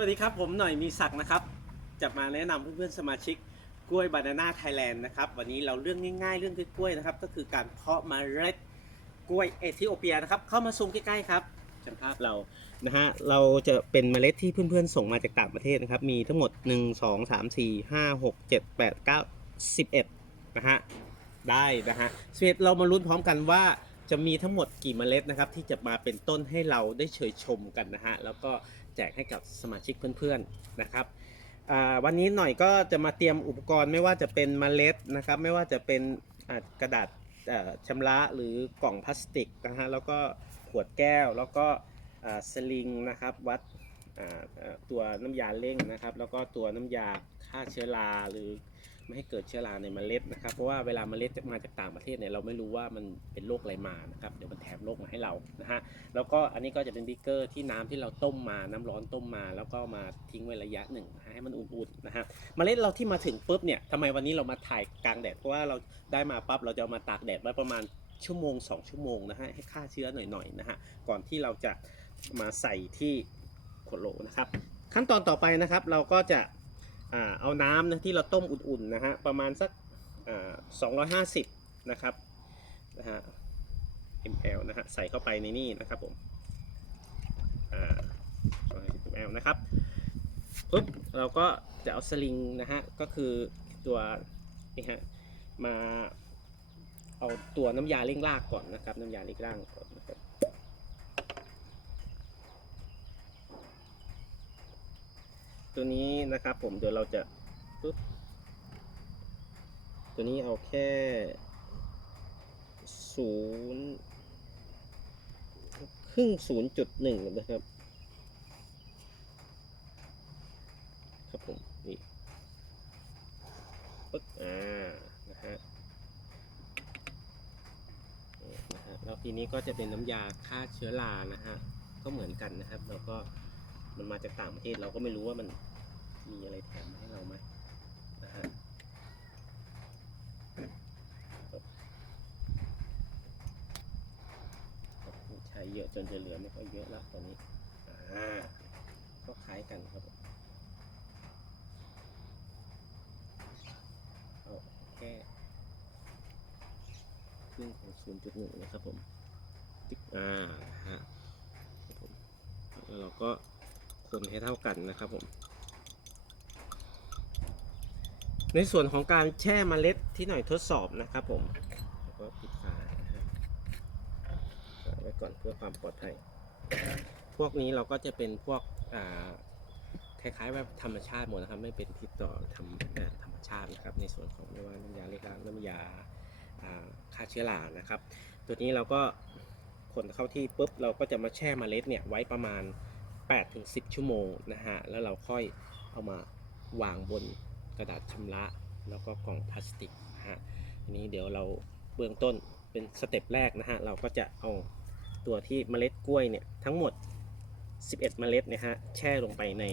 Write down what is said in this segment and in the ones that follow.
สวัสดีครับ ผมหน่อยมีศักนะครับ จะมาแนะนำเพื่อนๆสมาชิกกล้วยบานาน่าไทยแลนด์นะครับ วันนี้เราเรื่องง่ายๆ เรื่องกล้วยนะครับ ก็คือการเพาะเมล็ดกล้วยเอธิโอเปียนะครับ เข้ามาซูมใกล้ๆครับจังภาพเรานะฮะเราจะเป็นเมล็ดที่เพื่อนๆส่งมาจากต่างประเทศนะครับ มีทั้งหมด 1 2 3 4 5 6 7 8 9 11นะฮะได้นะฮะสเวเรามาลุ้นพร้อมกันว่าจะมีทั้งหมดกี่เมล็ดนะครับ ที่จะมาเป็นต้นให้เราได้เชยชมกันนะฮะแล้วก็ แจกให้กับสมาชิกเพื่อนๆนะครับวันนี้หน่อยก็จะมาเตรียมอุปกรณ์ไม่ว่าจะเป็นมเมล็ดนะครับ ไม่ว่าจะเป็นกระดาษเอ่อชำระหรือกล่องพลาสติกนะฮะแล้วก็ขวดแก้วแล้วก็สลิงนะครับวัดตัวน้ำยาเร่งนะครับ แล้วก็ตัวน้ำยาฆ่าเชื้อราหรือ ไม่ให้เกิดเชื้อราในเมล็ดนะครับ เพราะว่าเวลาเมล็ดมาจากต่างประเทศเนี่ยเราไม่รู้ว่ามันเป็นโรคอะไรมานะครับเดี๋ยวมันแถมโรคมาให้เรานะฮะแล้วก็อันนี้ก็จะเป็นบิ๊กเกอร์ที่น้ำที่เราต้มมาน้ำร้อนต้มมา แล้วก็มาทิ้งไว้ระยะหนึ่งให้มันอุ่นๆนะฮะเมล็ดเราที่มาถึงปุ๊บเนี่ยทำไมวันนี้เรามาถ่ายกลางแดดเพราะว่าเราได้มาปั๊บเราจะเอามาตากแดดไว้ประมาณชั่วโมง 2 ชั่วโมงนะฮะให้ฆ่าเชื้อหน่อยๆนะฮะก่อนที่เราจะมาใส่ที่ขวดโหลนะครับ ขั้นตอนต่อไปนะครับเราก็จะ เอาน้ำนะที่เราต้มอุ่นๆนะฮะประมาณสักสอ่า250นะครับนะฮะ ml นะฮะใส่เข้าไปในนี่นะครับผมอ่า250 ml นะครับปุ๊บเราก็จะเอาสลิงนะฮะก็คือตัวนี่ฮะมาเอาตัวน้ำยาเร่งรากก่อนนะครับ น้ำยาเร่งรากก่อนนะครับ ตัวนี้นะครับผมเดี๋ยวเราจะปุ๊บตัวนี้เอาแค่ศูนย์ครึ่งศูนย์จุดหนึ่งนะครับ ครับผมนี่ปึ๊บอ่านะฮะนะฮะแล้วทีนี้ก็จะเป็นน้ำยาฆ่าเชื้อรานะฮะก็เหมือนกันนะครับ แล้วก็ มันมาจากต่างประเทศเราก็ไม่รู้ว่ามันมีอะไรแถมมาให้เราไหมนะฮะใช้เยอะจนจะเหลือไม่ค่อยเยอะแล้วตอนนี้อ่าก็คล้ายกันครับผมเอาแค่ครึ่งของ0.1นะครับผมติ๊กอ่าฮะผมแล้วเราก็ คนให้เท่ากันนะครับผม ในส่วนของการแช่เมล็ดที่หน่อยทดสอบนะครับผมแล้วก็ปิดฝานะฮะไว้ก่อนเพื่อความปลอดภัย พวกนี้เราก็จะเป็นพวกคล้ายๆแบบธรรมชาติหมดนะครับ ไม่เป็นพิษต่อธรรมธรรมชาตินะครับ ในส่วนของไม่ว่าน้ำยาเล็กล้างน้ำยาอ่าฆ่าเชื้อรานะครับ ตัวนี้เราก็คนเข้าที่ปุ๊บเราก็จะมาแช่เมล็ดเนี่ยไว้ประมาณ 8-10 ชั่วโมงนะฮะ แล้วเราค่อยเอามาวางบนกระดาษชำระ แล้วก็กล่องพลาสติกนะฮะทีนี้เดี๋ยวเราเบื้องต้นเป็นสเต็ปแรกนะฮะ เราก็จะเอาตัวที่เมล็ดกล้วยเนี่ยทั้งหมด 11 เมล็ดนะฮะแช่ลงไปใน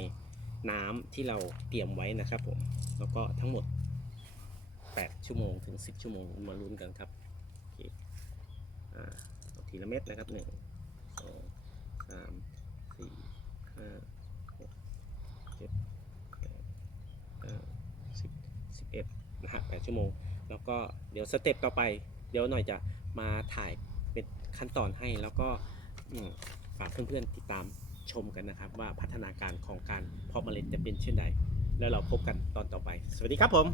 น้ำที่เราเตรียมไว้นะครับผม แล้วก็ทั้งหมด 8 ชั่วโมงถึง 10 ชั่วโมงมาลุ้นกันครับโอเคอทีละเม็ดนะครับ1 2 3 4 5 6 7 8 9 10 11 นะฮะ8ชั่วโมง แล้วก็เดี๋ยวสเต็ปต่อไป เดี๋ยวหน่อยจะมาถ่ายเป็นขั้นตอนให้แล้วก็ฝากเพื่อนๆติดตามชมกันนะครับ ว่าพัฒนาการของการเพาะเมล็ดจะเป็นเช่นใด แล้วเราพบกันตอนต่อไป สวัสดีครับผม